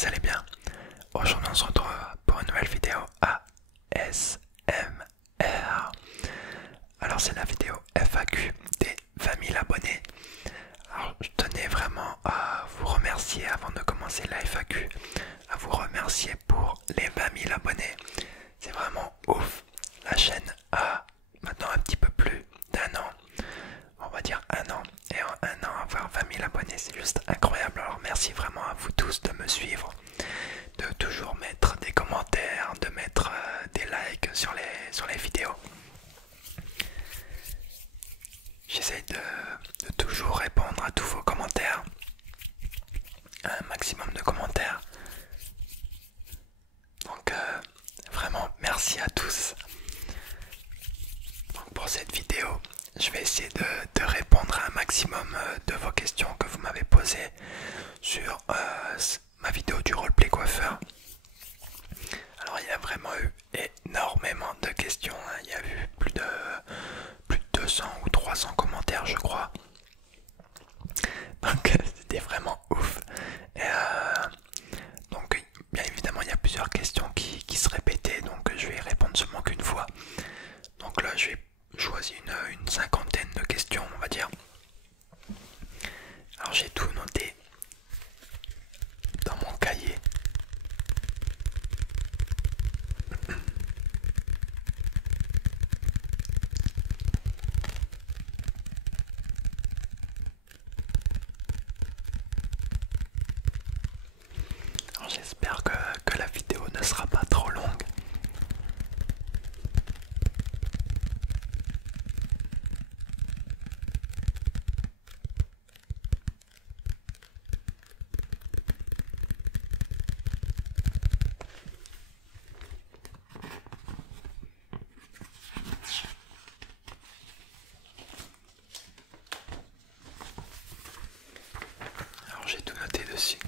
vous allez bien. Aujourd'hui on se retrouve pour une nouvelle vidéo ASMR. Alors c'est la vidéo FAQ des 20 000 abonnés. Alors je tenais vraiment à vous remercier avant de commencer la FAQ, à vous remercier pour les 20 000 abonnés. C'est vraiment ouf. La chaîne a maintenant un petit peu plus d'un an. On va dire un an. Et en un an avoir 20 000 abonnés, c'est juste incroyable. Alors merci vraiment à vous tous de me suivre, de toujours mettre des commentaires, de mettre des likes sur les vidéos. J'essaie de toujours répondre à tous vos commentaires, un maximum de commentaires. Donc vraiment merci à tous. Donc pour cette vidéo, je vais essayer de répondre à un maximum de vos questions que vous m'avez posées sur ma vidéo du roleplay coiffeur. Alors il y a vraiment eu énormément de questions, hein. Il y a eu plus de 200 ou 300 commentaires je crois. Donc c'était vraiment ouf. Et, donc bien évidemment il y a plusieurs questions qui se répétaient, donc je vais y répondre seulement qu'une fois. Donc là j'ai choisi une cinquantaine de questions on va dire. Alors j'ai tout noté dans mon cahier. Alors j'espère que la vidéo ne sera pas trop longue. Alors j'ai tout noté dessus.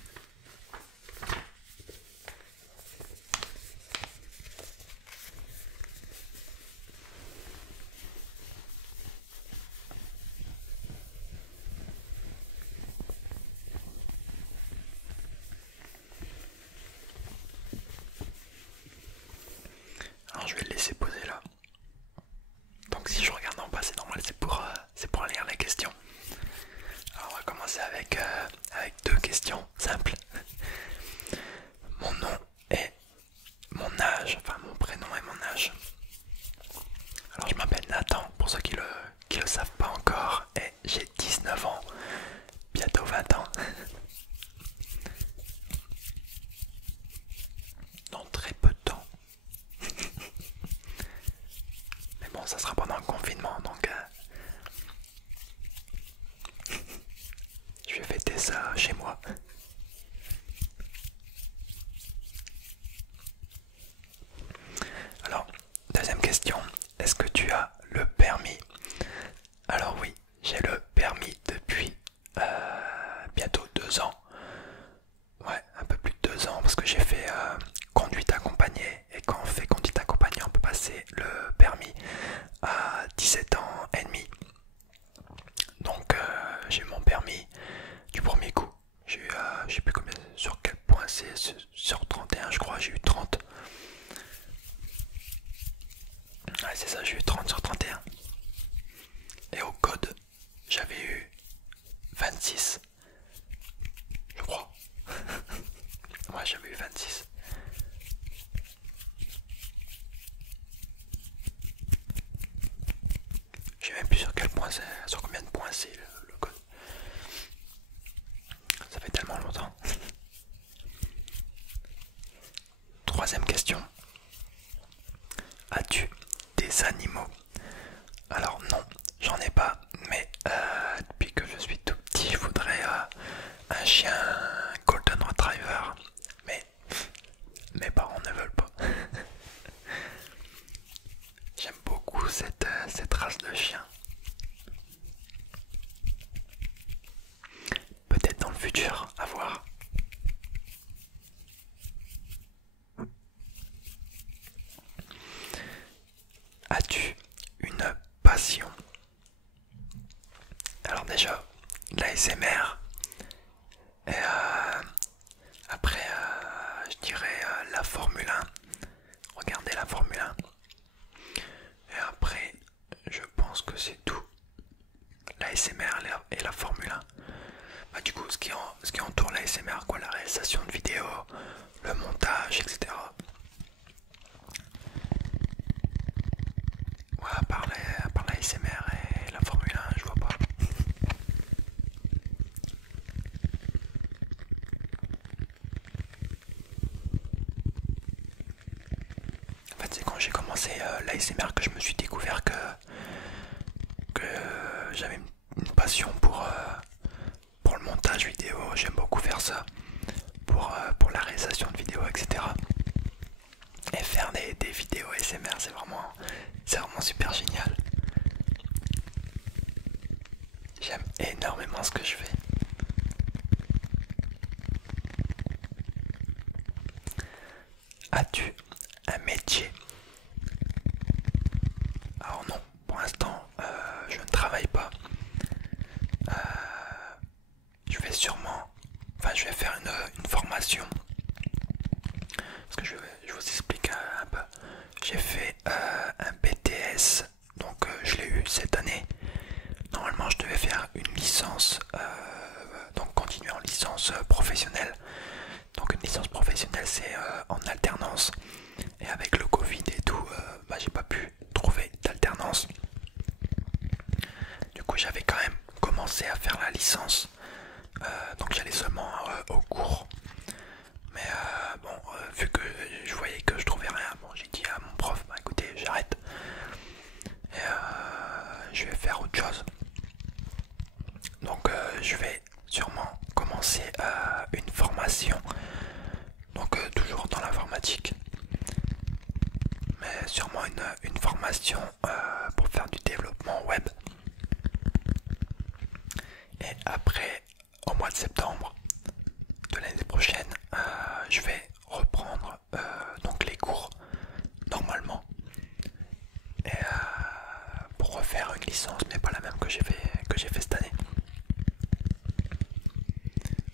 Alors je vais le laisser poser là. Donc si je regarde en bas c'est normal, c'est pour lire les questions. Alors on va commencer avec deux questions simples. Mon nom et mon âge, enfin mon prénom et mon âge. Alors je m'appelle Nathan pour ceux qui le savent pas encore et j'ai 19 ans, bientôt 20 ans. Dans très peu de temps. Mais bon ça sera pendant le confinement donc je vais fêter ça chez moi. Alors, deuxième question, est-ce que tu as le permis? Alors oui, j'ai le permis depuis bientôt 2 ans. Ouais, un peu plus de 2 ans parce que j'ai fait conduite accompagnée. Et quand on fait conduite accompagnée, on peut passer le permis à 17 ans et demi. Donc j'ai eu mon permis du premier coup. J'ai eu, je sais plus combien, sur quel point c'est, sur 31 je crois, j'ai eu 30. Ouais c'est ça, j'ai eu 30 sur 31. Et au code, j'avais eu 26. Je crois. Ouais j'avais eu 26. Je sais même plus sur quel point c'est, sur combien de points c'est le code. Ça fait tellement longtemps. Troisième question. As-tu des animaux? Alors non, j'en ai pas, mais depuis que je suis tout petit, je voudrais un chien Golden Retriever, mais mes parents ne veulent pas. J'aime beaucoup cette race de chien. Peut-être dans le futur, à voir. As-tu une passion? Alors déjà, l'ASMR, et après pense que c'est tout. La SMR et la Formule 1. Bah, du coup, ce qui entoure la SMR, quoi, la réalisation de vidéos, le montage, etc. Ouais, à part la SMR et la Formule 1, je vois pas. En fait, c'est quand j'ai commencé la SMR que je me suis découvert que j'avais une passion pour le montage vidéo. J'aime beaucoup faire ça pour la réalisation de vidéos, etc. Et faire des vidéos ASMR, c'est vraiment super génial. J'aime énormément ce que je fais. As-tu un métier? Alors non, pour l'instant, je ne travaille pas. Euh, je vais sûrement, je vais faire une formation. Parce que je vous explique un peu. J'ai fait un BTS, donc je l'ai eu cette année. Normalement, je devais faire une licence, donc continuer en licence professionnelle. Donc une licence professionnelle, c'est en alternance. Et avec le Covid et tout, j'ai pas pu trouver d'alternance. Du coup, j'avais quand même commencé à faire la licence. Donc j'allais seulement au cours. Mais vu que je voyais que je trouvais rien, bon, j'ai dit à mon prof, bah écoutez, j'arrête. Et je vais faire autre chose. Donc je vais sûrement commencer une formation. Donc toujours dans l'informatique. Mais sûrement une formation pour faire du développement web. Et après, au mois de septembre de l'année prochaine, je vais reprendre donc les cours normalement. Et pour refaire une licence, mais pas la même que j'ai fait cette année.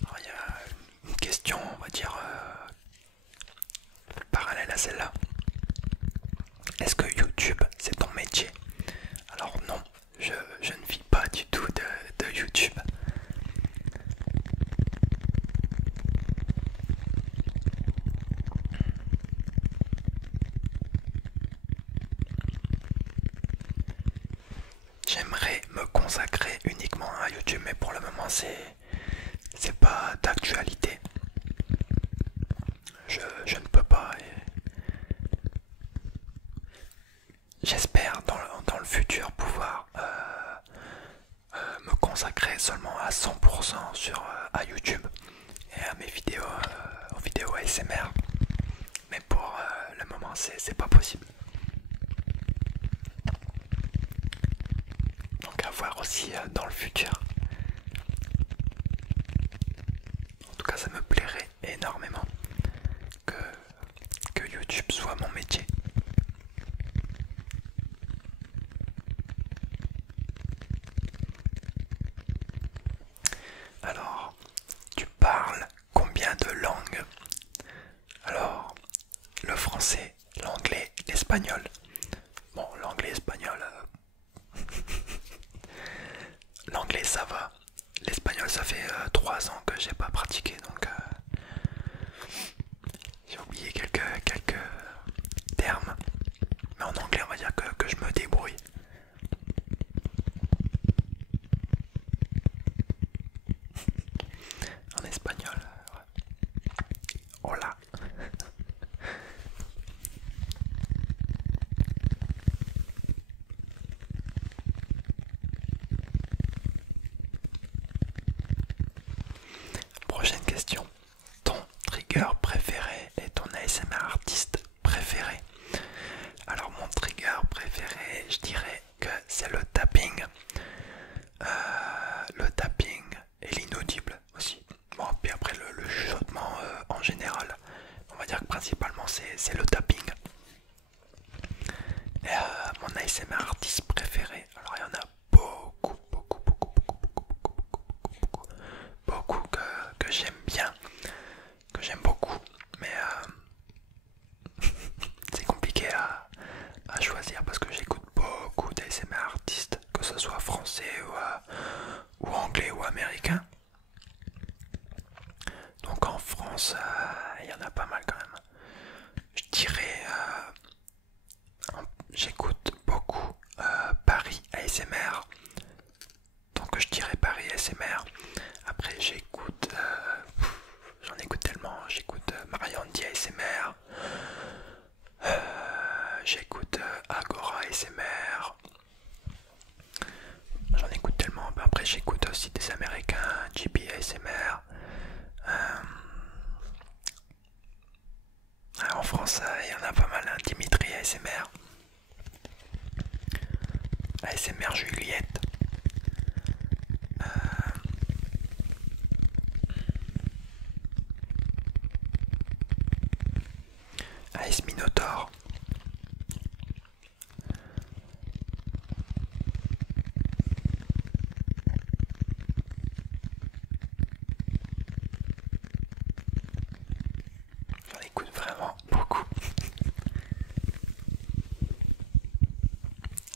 Alors il y a une question, on va dire, parallèle à celle-là. Est-ce que YouTube c'est ton métier? Alors non, je ne vis pas du tout de YouTube. J'aimerais me consacrer uniquement à YouTube, mais pour le moment c'est pas d'actualité. Je ne peux pas. J'espère dans le futur pouvoir me consacrer seulement à 100% à YouTube et à mes vidéos, aux vidéos ASMR. Mais pour le moment, c'est pas possible. Donc à voir aussi dans le futur. En tout cas, ça me plairait énormément que YouTube soit mon métier. Alors, tu parles combien de langues? Alors, le français, l'anglais, l'espagnol. Bon, l'anglais, espagnol, l'anglais ça va. L'espagnol, ça fait 3 ans que j'ai pas pratiqué, donc j'ai oublié quelques termes. Mais en anglais, on va dire que je me débrouille. En espagnol, ouais. Hola. Prochaine question. Ton trigger préféré et ton ASMR artiste préféré? Alors mon trigger préféré, je dirais que c'est le tapping. Le tapping et l'inaudible aussi. Bon, puis après le chuchotement en général. On va dire que principalement c'est le tapping. Et mon ASMR artiste préféré, alors il y en a beaucoup que j'aime bien, que j'aime beaucoup, mais c'est compliqué à choisir parce que j'écoute beaucoup d'ASMR artistes. Minotaur. J'en écoute vraiment beaucoup.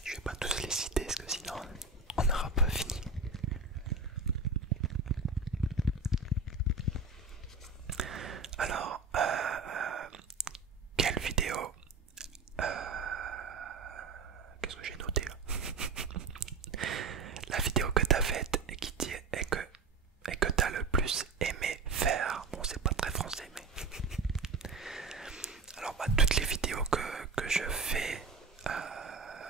Je vais pas tous les citer parce que sinon on n'aura pas fini. Alors, quelle vidéo qu'est-ce que j'ai noté là? La vidéo que t'as faite et qui dit et que t'as le plus aimé faire. Bon, c'est pas très français, mais alors bah, toutes les vidéos que je fais,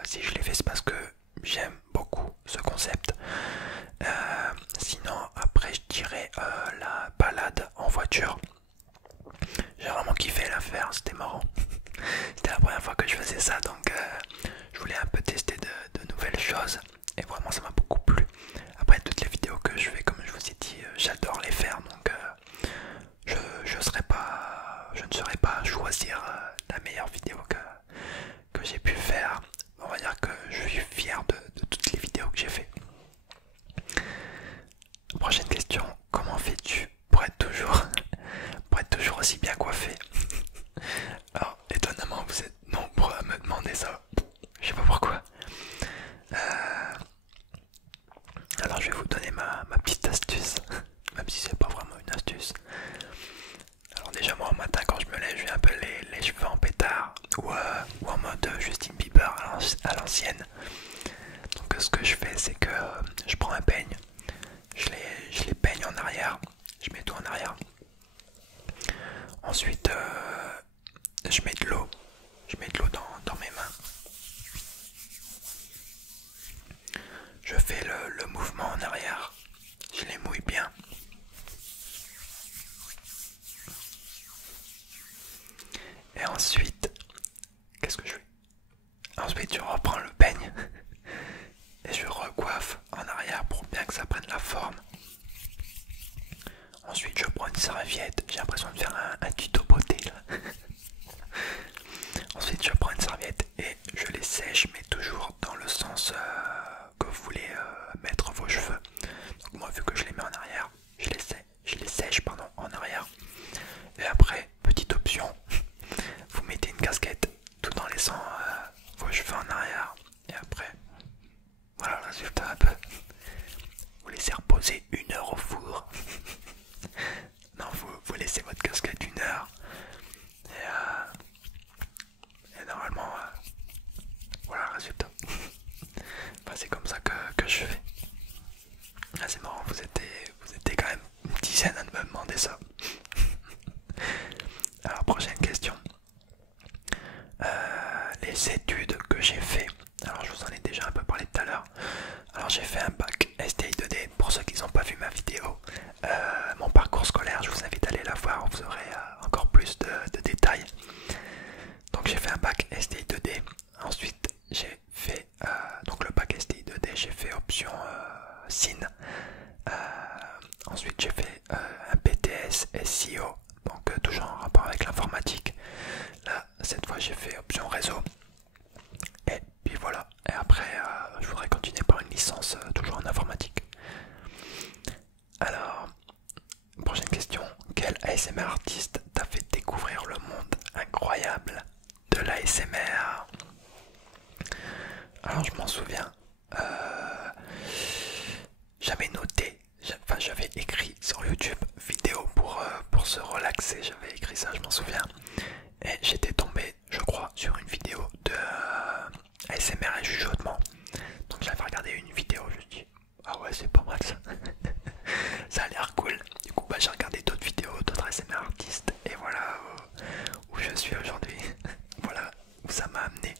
si je les fais, c'est parce que j'aime beaucoup ce concept. Sinon, après, je dirais la balade en voiture. J'ai vraiment kiffé la faire, c'était marrant. C'était la première fois que je faisais ça, donc je voulais un peu tester de nouvelles choses. Et vraiment, ça m'a beaucoup plu. Après, toutes les vidéos que je fais, comme je vous ai dit, j'adore les faire. Donc, je ne saurais pas choisir la meilleure vidéo que j'ai pu faire. On va dire que je suis fier de toutes les vidéos que j'ai fait. Prochaine question, comment fais-tu pour être toujours aussi bien coiffé? Alors, étonnamment, vous êtes nombreux à me demander ça. Je sais pas pourquoi. Alors, je vais vous donner ma petite astuce, même si c'est pas vraiment une astuce. Alors, déjà, moi, au matin, quand je me lève, j'ai un peu les cheveux en pétard ou en mode Justin Bieber à l'ancienne. Donc, ce que je fais, c'est que je prends un peigne, je les peigne en arrière, je mets tout en arrière. Ensuite, je mets de l'eau dans mes mains. Je fais le mouvement en arrière, je les mouille bien. Et ensuite, qu'est-ce que je fais? Ensuite, je reprends le peigne et je recoiffe en arrière pour bien que ça prenne la forme. Ensuite, je prends une serviette, j'ai l'impression de faire un tuto beauté là. Ensuite, je prends une serviette et je les sèche, mais toujours dans le sens que vous voulez mettre vos cheveux. Donc moi, vu que je les mets en arrière, je les sèche pardon, en arrière. Et après, petite option, vous mettez une casquette tout en laissant vos cheveux en arrière. Et après, voilà le résultat un peu. Vous laissez reposer 1 heure au four. Non, vous laissez votre casquette 1 heure. Et normalement, voilà le résultat. Enfin, c'est comme ça que je fais. Ah, c'est marrant, vous étiez quand même une dizaine à me demander ça. Alors, prochaine question. Les études que j'ai fait. Alors, je vous en ai déjà un peu parlé tout à l'heure. Alors, j'ai fait un bac STI 2D. Pour ceux qui n'ont pas vu ma vidéo, mon parcours scolaire, je vous invite à aller la voir. Vous aurez encore plus de détails. Donc, j'ai fait un bac STI 2D. Ensuite, j'ai fait donc le bac STI 2D. J'ai fait option SIN. Ensuite, j'ai fait un BTS SEO. Donc, toujours en rapport avec l'informatique. Là, cette fois, j'ai fait option réseau. Et puis voilà. Et après, je voudrais continuer par une licence toujours en informatique. Alors, prochaine question. Quel ASMR artiste t'a fait découvrir le monde incroyable de l'ASMR? Alors, je m'en souviens. J'avais noté, enfin j'avais écrit sur YouTube vidéo pour se relaxer. J'avais écrit ça, je m'en souviens. Et j'étais tombé, je crois, sur une vidéo de ASMR et chuchotement. Donc j'avais regardé une vidéo, je me dis ah ouais, c'est pas mal ça. Ça a l'air cool. Du coup, bah, j'ai regardé d'autres vidéos, d'autres ASMR artistes. Et voilà où je suis aujourd'hui. Voilà où ça m'a amené.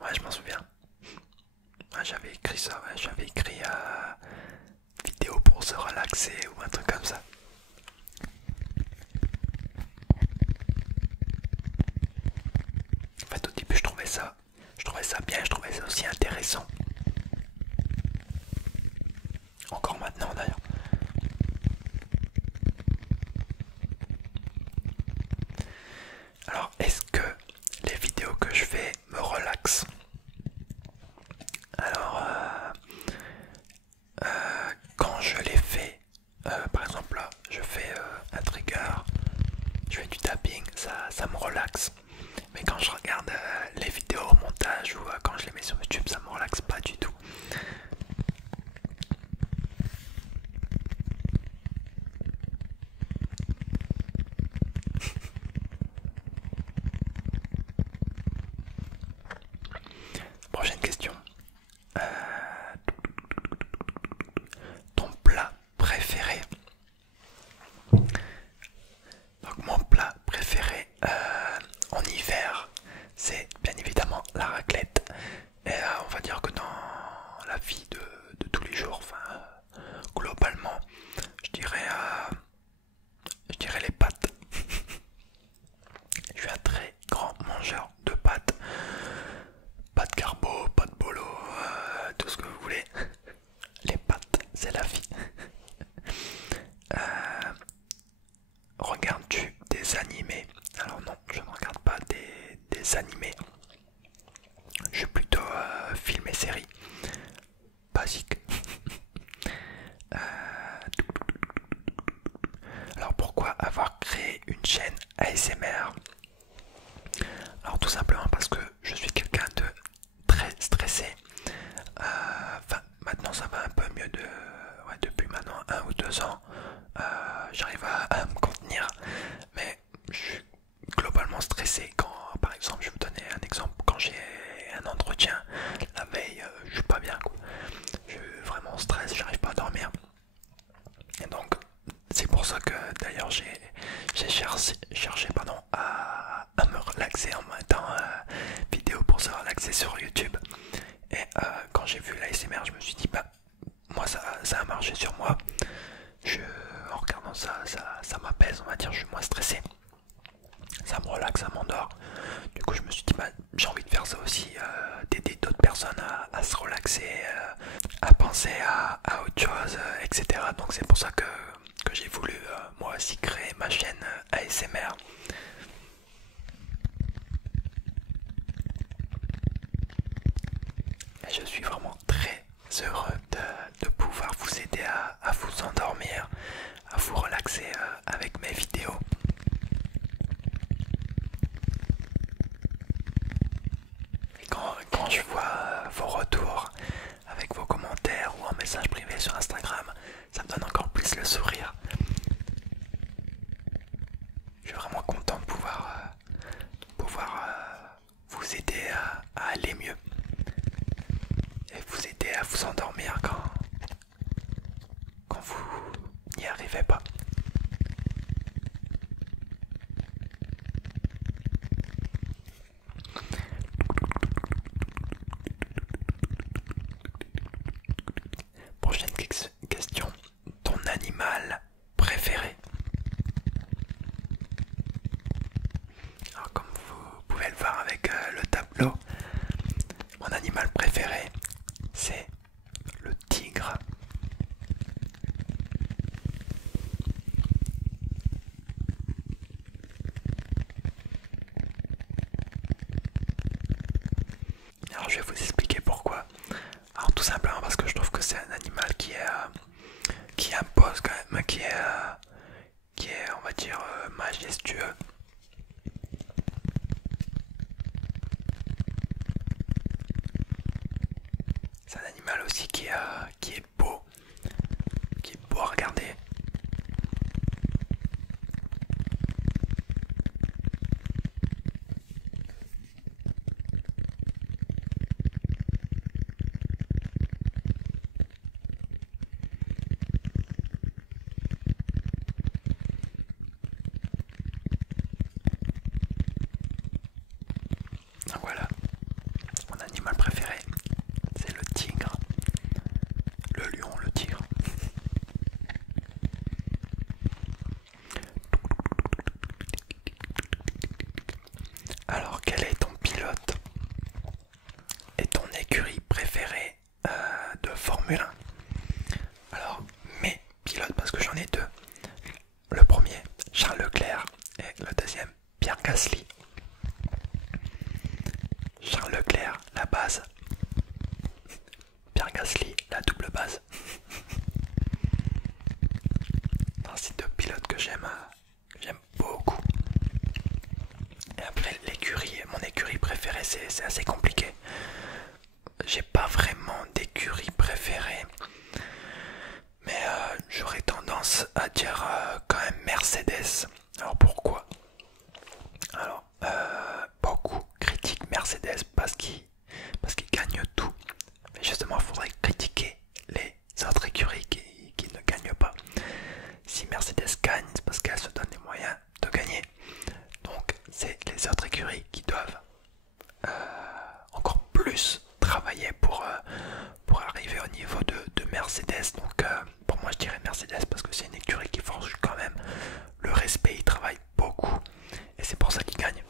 Ouais, je m'en souviens. Ouais, j'avais écrit ça, ouais, j'avais écrit vidéo pour se relaxer ou un truc comme ça. En fait, au début, je trouvais ça bien, je trouvais ça aussi intéressant. Encore maintenant d'ailleurs. Alors relaxe. Mais quand je regarde les vidéos au montage ou quand je les mets sur YouTube, ça me relaxe pas du tout. Prochaine question. Ton plat préféré? Donc mon plat préféré en hiver, c'est bien évidemment la raclette. Et on va dire que dans la vie de tous les jours, enfin globalement, je dirais, les pâtes. Je suis un très grand mangeur de pâtes. Pâtes carbo, pâtes bolo, tout ce que vous voulez. Les pâtes, c'est la vie. Regardes-tu des animés? Alors non, je ne regarde pas des animés. Je suis plutôt film et série. Basique. Alors pourquoi avoir créé une chaîne ASMR? Alors tout simplement parce que je suis quelqu'un de très stressé. Enfin, maintenant ça va un peu mieux depuis maintenant 1 ou 2 ans. J'arrive à me contenir, mais je suis globalement stressé quand, par exemple, je vais vous donner un exemple, quand j'ai un entretien la veille, je suis pas bien quoi. Je suis vraiment en stress, j'arrive pas à dormir. Et donc c'est pour ça que d'ailleurs j'ai cherché à me relaxer en mettant vidéo pour se relaxer sur YouTube. Et quand j'ai vu l'ASMR, je me suis dit bah moi ça a marché sur moi. En regardant ça m'apaise, on va dire, je suis moins stressé. Ça me relaxe, ça m'endort. Du coup je me suis dit bah j'ai envie de faire ça aussi, d'aider d'autres personnes à se relaxer, à penser à autre chose, etc. Donc c'est pour ça que j'ai voulu moi aussi créer ma chaîne ASMR. Et je suis vraiment très heureux de pouvoir vous aider à vous endormir, à vous relaxer avec mes vidéos. Et quand je vois vos retours avec vos commentaires ou en message privé sur Instagram, ça me donne encore plus le sourire. Je suis vraiment content de pouvoir vous aider à aller mieux et vous aider à vous endormir quand vous n'y arrivez pas. Prochaine question. Ton animal préféré? Alors comme vous pouvez le voir avec le tableau, mon animal préféré c'est le tigre. Alors je vais vous expliquer pourquoi. Alors tout simplement parce que je trouve que c'est un animal qui impose quand même, qui est on va dire majestueux. C'est un animal aussi qui est beau à regarder. Donc voilà, mon animal préféré, c'est le tigre. Le lion, le tigre. Alors, quel est ton pilote et ton écurie préférée de Formule 1? Alors, mes pilotes, parce que j'en ai deux. Le premier, Charles Leclerc, et le deuxième, Pierre Gasly. Charles Leclerc, la base. Pierre Gasly, la double base. C'est deux pilotes que j'aime beaucoup. Et j'aurais tendance à dire quand même Mercedes. Alors pourquoi? Alors beaucoup critiquent Mercedes parce qu'ils gagnent tout. Mais justement, il faudrait critiquer les autres écuries qui ne gagnent pas. Si Mercedes gagne, c'est parce qu'elle se donne les moyens de gagner. Donc c'est les autres écuries qui doivent encore plus travailler pour arriver au niveau de Mercedes. Donc pour moi je dirais Mercedes parce que c'est une écurie qui forge quand même le respect, ils travaillent beaucoup et c'est pour ça qu'ils gagnent.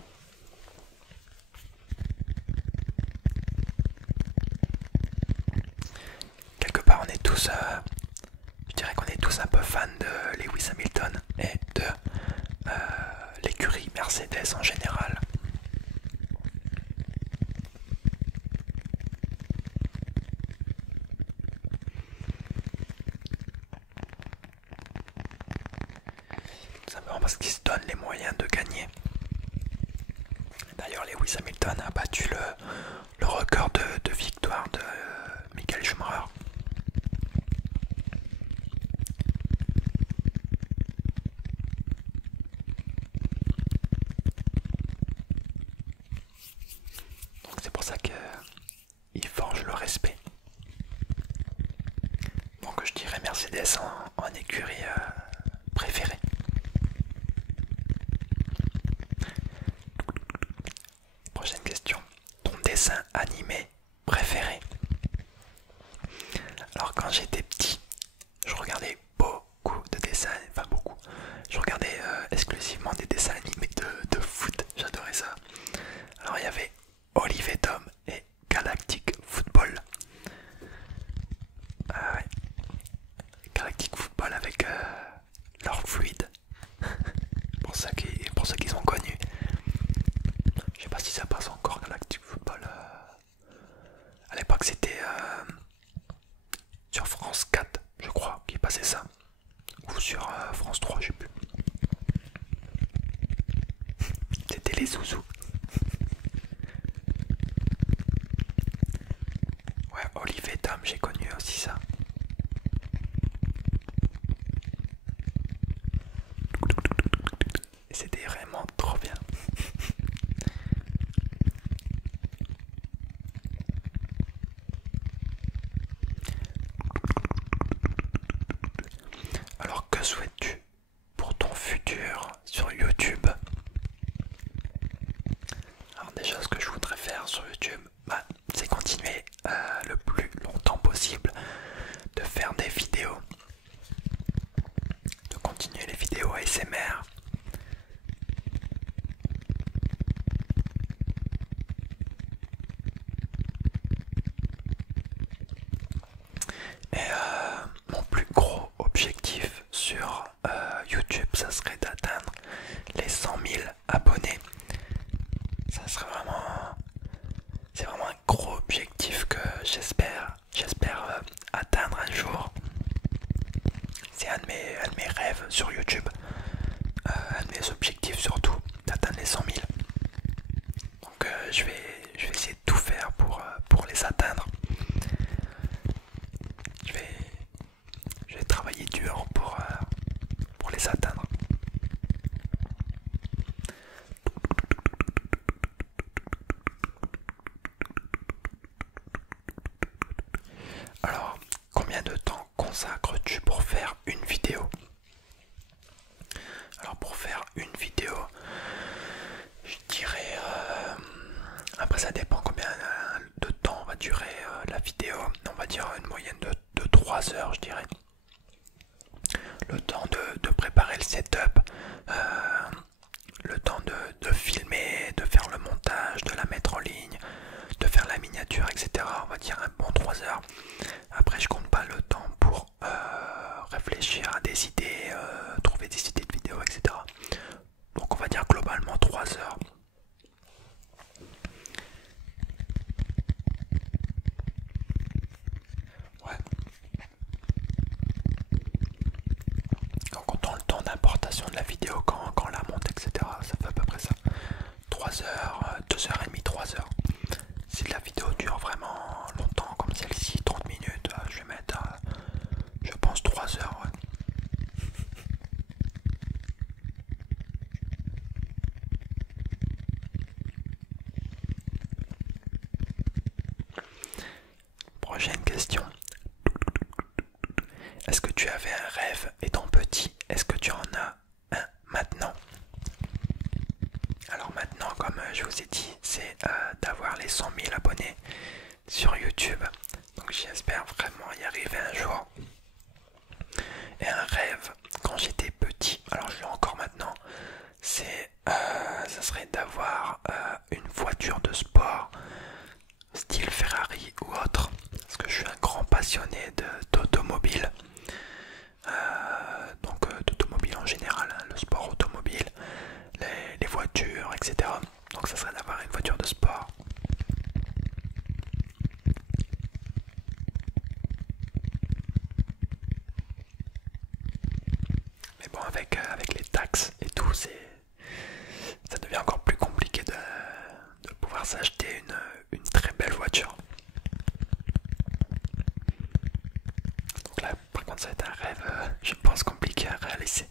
Quelque part on est tous, je dirais qu'on est tous un peu fans de Lewis Hamilton et de l'écurie Mercedes en général. Simplement parce qu'ils se donnent les moyens de gagner. D'ailleurs, Lewis Hamilton a battu le record de victoire de Michael Schumacher. Donc c'est pour ça qu'il forge le respect. Donc je dirais Mercedes en écurie préférée. Prochaine question. Ton dessin animé préféré? Alors quand j'étais petit, je regardais beaucoup de dessins, enfin beaucoup. Je regardais exclusivement des dessins animés de foot, j'adorais ça. Alors il y avait Olive et Tom et Galactic Football. Ah ouais. Galactic Football avec leur fluide. pour ceux qui sont connus. Je sais pas si ça passe encore Galactic Football. À l'époque c'était sur France 4, je crois, qui passait ça. Ou sur France 3, je sais plus. C'était les zouzous. Ouais, Olive et Tom, j'ai connu aussi ça. Et c'était vraiment trop bien. Alors que souhaites-tu pour ton futur sur YouTube? Alors déjà ce que je voudrais faire sur YouTube, c'est continuer le plus longtemps possible de faire des vidéos, de continuer les vidéos ASMR. Et mon plus gros objectif sur YouTube, ça serait d'atteindre les 100 000 abonnés. Ça serait vraiment, c'est vraiment un gros objectif que j'espère atteindre un jour. C'est un de mes rêves sur YouTube, un de mes objectifs surtout, d'atteindre les 100 000. Donc je vais essayer de tout faire pour les atteindre. Je vais travailler dur pour les atteindre. Alors, combien de temps consacres-tu pour faire une vidéo? Alors pour faire une vidéo, je dirais... après ça dépend combien de temps va durer la vidéo. On va dire une moyenne de 3 heures, je dirais. Le temps de préparer le setup, le temps de filmer, de faire le montage, de la mettre en ligne, de faire la miniature, etc. On va dire un bon 3 heures. Après je compte pas le temps pour réfléchir à des idées, trouver des idées de vidéos, etc. Donc on va dire globalement 3 heures. Ouais. En comptant le temps d'importation de la vidéo quand on la monte, etc. Ça fait à peu près ça. 3 heures, 2h30, 3 heures. Si la vidéo dure vraiment longtemps comme celle-ci, 30 minutes, je vais mettre, je pense 3 heures. Ouais. un rêve étant petit? Est-ce que tu en as un maintenant? Alors maintenant, comme je vous ai dit, c'est d'avoir les 100 000 abonnés sur YouTube. Donc j'espère vraiment y arriver un jour. Et un rêve quand j'étais petit, alors je l'ai encore maintenant, ça serait d'avoir une voiture de sport style Ferrari ou autre, parce que je suis un grand passionné d'automobile, d'automobile en général, hein, le sport automobile, les voitures, etc. Donc ça serait d'avoir une voiture de sport. Mais bon, avec les taxes et tout, ça devient encore plus compliqué de pouvoir s'acheter une très belle voiture. Donc là, par contre, ça va être un rêve, je pense, compliqué à réaliser.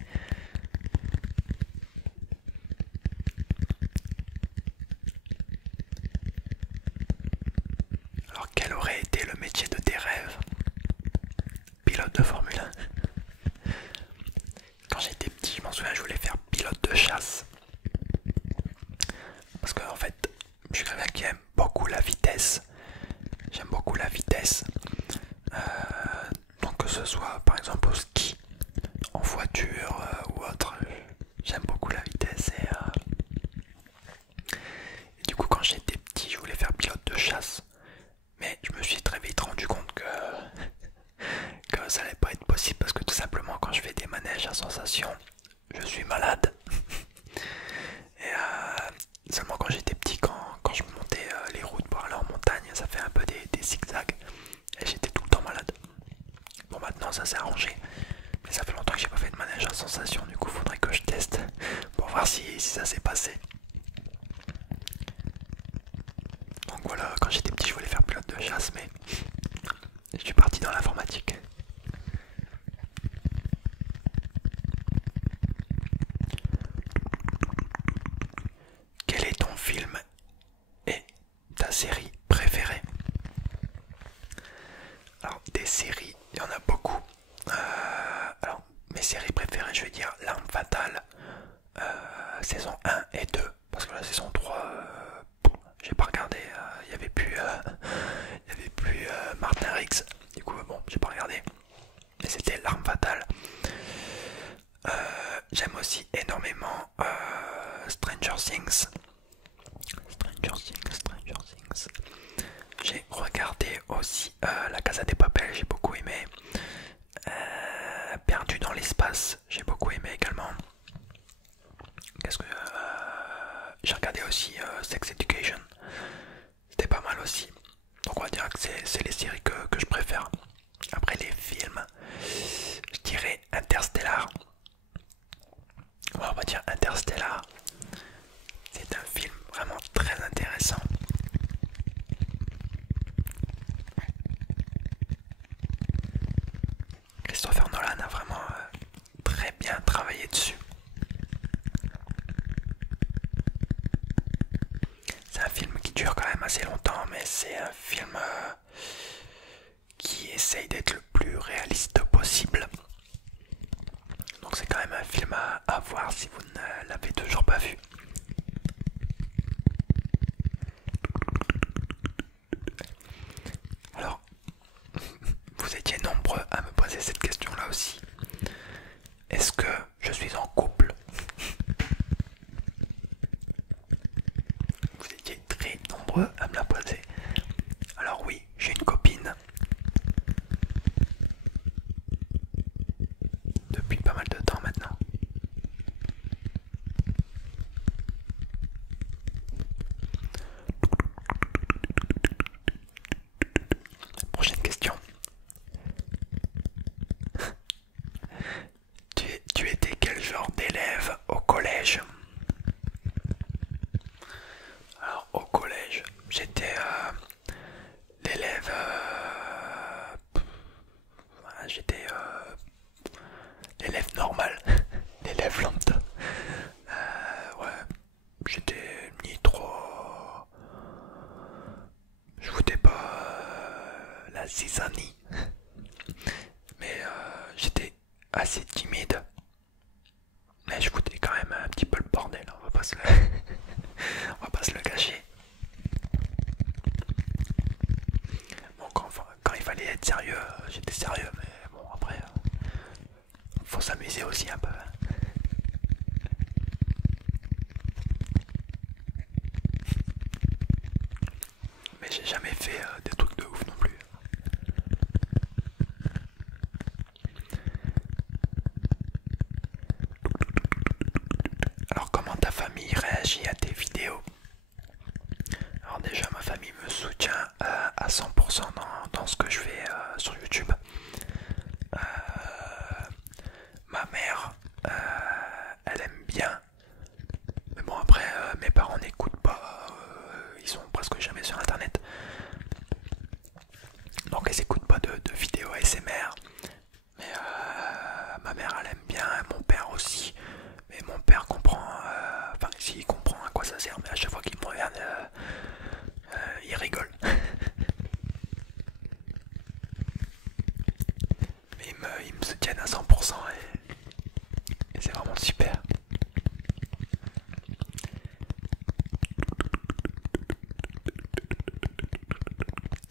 Alors, quel aurait été le métier de tes rêves? Pilote de Formule 1. Quand j'étais petit, je m'en souviens, je voulais faire pilote de chasse. Parce qu'en fait, je suis quelqu'un qui aime beaucoup la vitesse. J'aime beaucoup la vitesse. Donc que ce soit par exemple au ski, en voiture ou autre, j'aime beaucoup la vitesse. Et du coup, quand j'étais petit, je voulais faire pilote de chasse. Mais je me suis très vite rendu compte que ça allait pas être possible parce que tout simplement quand je fais des manèges à sensation, je suis malade. Et seulement quand j'étais petit, quand je montais les routes pour aller en montagne, ça fait un peu des zigzags et j'étais tout le temps malade. Bon, maintenant ça s'est arrangé, mais ça fait longtemps que j'ai pas fait de manège à sensation, du coup faudrait que je teste pour voir si ça s'est passé. Donc voilà, quand j'étais petit je voulais faire pilote de chasse, mais je suis parti dans l'informatique. Quel est ton film et ta série préférée? Alors des séries, il y en a beaucoup. Alors mes séries préférées, je vais dire L'Arme Fatale, saison 1 et 2, parce que la saison 3, j'ai pas regardé, il n'y avait plus, Martin Riggs, du coup bon, j'ai pas regardé, mais c'était L'Arme Fatale. J'aime aussi énormément Stranger Things. Stranger Things. J'ai regardé aussi La Casa des Papel, j'ai beaucoup aimé. Perdu dans l'espace, j'ai beaucoup aimé également. Qu'est-ce que j'ai regardé aussi Sex Education, c'était pas mal aussi. Donc on va dire que c'est les séries que je préfère. Après les films, je dirais Interstellar. Ouais, on va dire Interstellar. C'est un film vraiment très intéressant. Christopher Nolan a vraiment très bien travaillé dessus. C'est un film qui dure quand même assez longtemps, mais c'est un film qui essaye d'être le plus réaliste possible. Donc c'est quand même un film à voir si vous ne l'avez toujours pas vu. Alors, vous étiez nombreux à me poser cette question-là aussi. Est-ce que je suis en couple? Vous étiez très nombreux à me la poser. Alors oui, j'ai une copine. Depuis pas mal de temps maintenant. Prochaine question. Tu étais quel genre d'élève au collège? Alors au collège, j'étais l'élève... j'étais l'élève normal, l'élève lambda. Ouais, j'étais ni trop... Je foutais pas la zizanie. Mais j'étais assez timide. Mais je foutais quand même un petit peu le bordel, on va pas se le, on va pas se le cacher. Bon, quand il fallait être sérieux, j'étais sérieux, mais bon après, faut s'amuser aussi un peu. Mais j'ai jamais fait des trucs de ouf non plus. Alors comment ta famille réagit à tes vidéos? Alors déjà ma famille me soutient à 100% dans ce que je fais sur YouTube. Euh, Ma mère, elle aime bien. Mais bon après mes parents n'écoutent pas, ils sont presque jamais sur internet. Donc ils n'écoutent pas de vidéos ASMR. Mais ma mère elle aime bien, mon père aussi. Mais mon père comprend, enfin si il comprend à quoi ça sert, mais à chaque fois qu'il me regarde, il rigole. Mais ils me soutiennent à 100% et c'est vraiment super.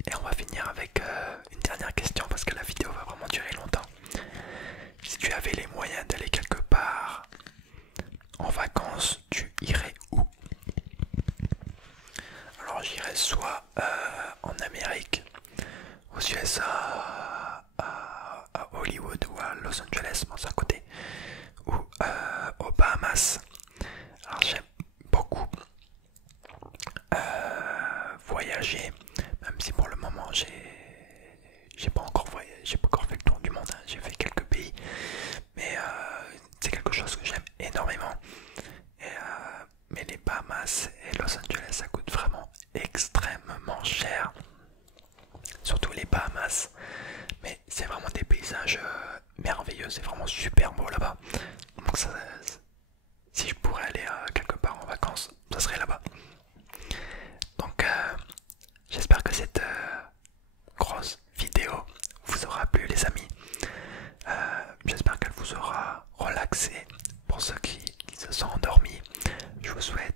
Et on va finir avec une dernière question parce que la vidéo va vraiment durer longtemps. Si tu avais les moyens d'aller quelque part en vacances, tu irais où? Alors j'irais soit en Amérique, aux USA, à Hollywood ou à Los Angeles, bon c'est à côté, ou aux Bahamas. Alors j'aime beaucoup voyager, même si pour le moment j'ai pas encore voyagé, j'ai pas encore fait le tour du monde, hein. J'ai fait quelques pays, mais c'est quelque chose que j'aime énormément. Mais les Bahamas et Los Angeles ça coûte vraiment extrêmement cher, surtout les Bahamas, mais c'est vraiment des paysages merveilleux, c'est vraiment super beau là-bas. Donc ça, si je pourrais aller quelque part en vacances, ça serait là-bas. Donc j'espère que cette grosse vidéo vous aura plu les amis. J'espère qu'elle vous aura relaxé. Pour ceux qui se sont endormis, je vous souhaite